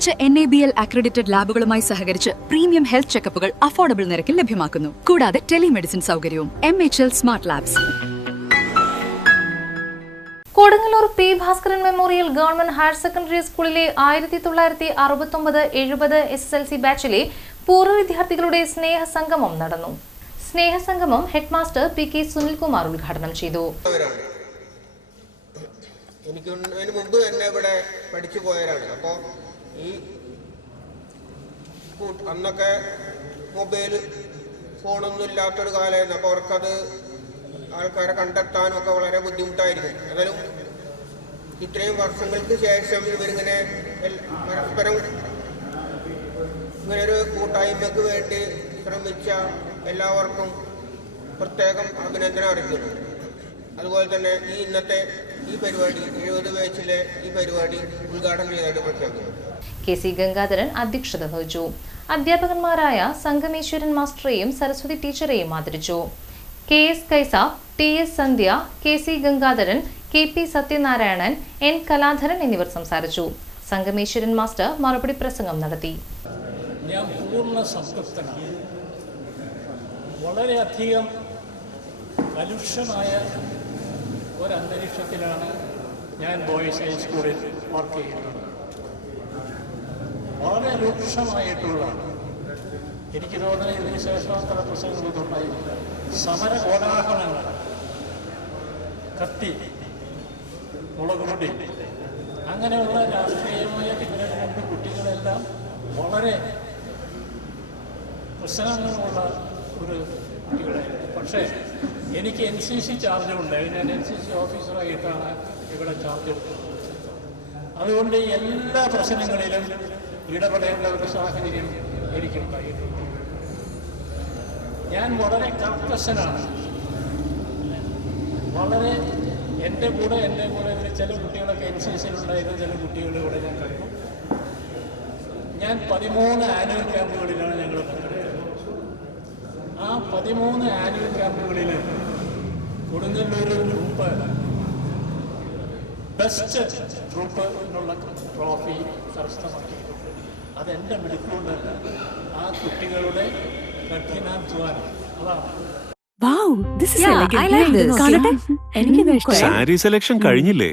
മികച്ച N A B L accredited ലാബുകളുമായി സഹകരിച്ച് premium health ചെക്കപ്പുകൾ affordable നിരക്കിൽ ലഭ്യമാക്കുന്നു. കൂടാതെ ടെലിമെഡിസിൻ സൗകര്യവും M H L smart labs Kodungallur P Bhaskaran memorial government higher secondary സ്കൂളിലെ ആയിരത്തി തൊള്ളായിരത്തി അറുപത്തൊമ്പത് എഴുപത് എസ് എസ് എൽ സി ബാച്ചിലെ പൂർവ വിദ്യാർത്ഥികളുടെ സ്നേഹസംഗമം നടന്നു. സ്നേഹസംഗമം ഹെഡ്മാസ്റ്റർ പി കെ സുനിൽകുമാർ ഉദ്ഘാടനം ചെയ്തു. എനിക്ക് അതിന് മുമ്പ് തന്നെ ഇവിടെ പഠിച്ചു പോയവരാണ്. അപ്പോൾ അന്നൊക്കെ മൊബൈൽ ഫോണൊന്നും ഇല്ലാത്തൊരു കാലമായിരുന്നു. അപ്പോൾ അവർക്കത് ആൾക്കാരെ കണ്ടെത്താനും ഒക്കെ വളരെ ബുദ്ധിമുട്ടായിരിക്കും എന്നാലും ഇത്രയും വർഷങ്ങൾക്ക് ശേഷം ഇവരിങ്ങനെ പരസ്പരം ഇങ്ങനെ ഒരു കൂട്ടായ്മയ്ക്ക് വേണ്ടി ശ്രമിച്ച എല്ലാവർക്കും പ്രത്യേകം അഭിനന്ദനം അറിയിക്കുന്നു. അതുപോലെ തന്നെ ഈ ഇന്നത്തെ ഈ പരിപാടി എഴുപത് വയസ്സിലെ ഈ പരിപാടി ഉദ്ഘാടനം ചെയ്തതായിട്ട് പ്രഖ്യാപിക്കുന്നത് കെ സി ഗംഗാധരൻ അധ്യക്ഷത വഹിച്ചു. അധ്യാപകന്മാരായ സംഗമേശ്വരൻ മാസ്റ്ററെയും സരസ്വതി ടീച്ചറെയും ആദരിച്ചു. K S Kaisa T S Sandhya K C Gangadharan K P Sathyanarayanan N Kaladharan എന്നിവർ സംസാരിച്ചു. സംഗമേശ്വരൻ മാസ്റ്റർ മറുപടി പ്രസംഗം നടത്തി. ഞാൻ പൂർണ സംതൃപ്തനാണ്. വളരെയധികം കലുഷമായ ഒരന്തരീക്ഷത്തിലാണ് ഞാൻ ബോയ്സ് ഹൈസ്കൂളിൽ വർക്ക് ചെയ്യുന്നത്. വളരെ രൂക്ഷമായിട്ടുള്ള എനിക്ക് തോന്നുന്നത് ഇതിന് ശേഷം അത്ര പ്രസംഗങ്ങളൊന്നും ഉണ്ടായില്ല സമര കോലാഹലങ്ങൾ കത്തി മുളകുപൊടി അങ്ങനെയുള്ള രാഷ്ട്രീയമായ കൊണ്ട് കുട്ടികളെല്ലാം വളരെ പ്രശ്നങ്ങളുള്ള ഒരു കുട്ടികളായിരുന്നു പക്ഷേ എനിക്ക് എൻ സി സി ചാർജ് ഉണ്ട്. ഞാൻ എൻ സി സി ഓഫീസറായിട്ടാണ് ഇവിടെ ചാർജ് അതുകൊണ്ട് എല്ലാ പ്രശ്നങ്ങളിലും ഇടപെടേണ്ട ഒരു സാഹചര്യം എനിക്കുണ്ടായിട്ടുണ്ട് ഞാൻ വളരെ കർക്കശനാണ്. വളരെ എന്റെ കൂടെ എന്റെ കൂടെ ചില കുട്ടികളൊക്കെ എൻ സി സിയിലുണ്ടായിരുന്ന ചില കുട്ടികളുടെ കൂടെ ഞാൻ കണ്ടു. ഞാൻ പതിമൂന്ന് ആനുവൽ ക്യാമ്പുകളിലാണ് ഞങ്ങൾ പങ്കെടുത്തത് പതിമൂന്ന് ആനുവൽ ക്യാമ്പുകളിൽ കൊടുങ്ങല്ലൂർ ഗ്രൂപ്പ് ബെസ്റ്റ് ഗ്രൂപ്പ് എന്നുള്ള ട്രോഫി കരസ്ഥമാക്കിയിട്ടുണ്ട് അതെന്റെ മിടുക്കുകൊണ്ടല്ല ആ കുട്ടികളുടെ കഠിനാധ്വാനം അതാണ്. Wow, this is Yeah, I like this. കാണട്ടെ. എനിക്കിത് ഇഷ്ടമായി സാരി സെലക്ഷൻ കഴിഞ്ഞില്ലേ?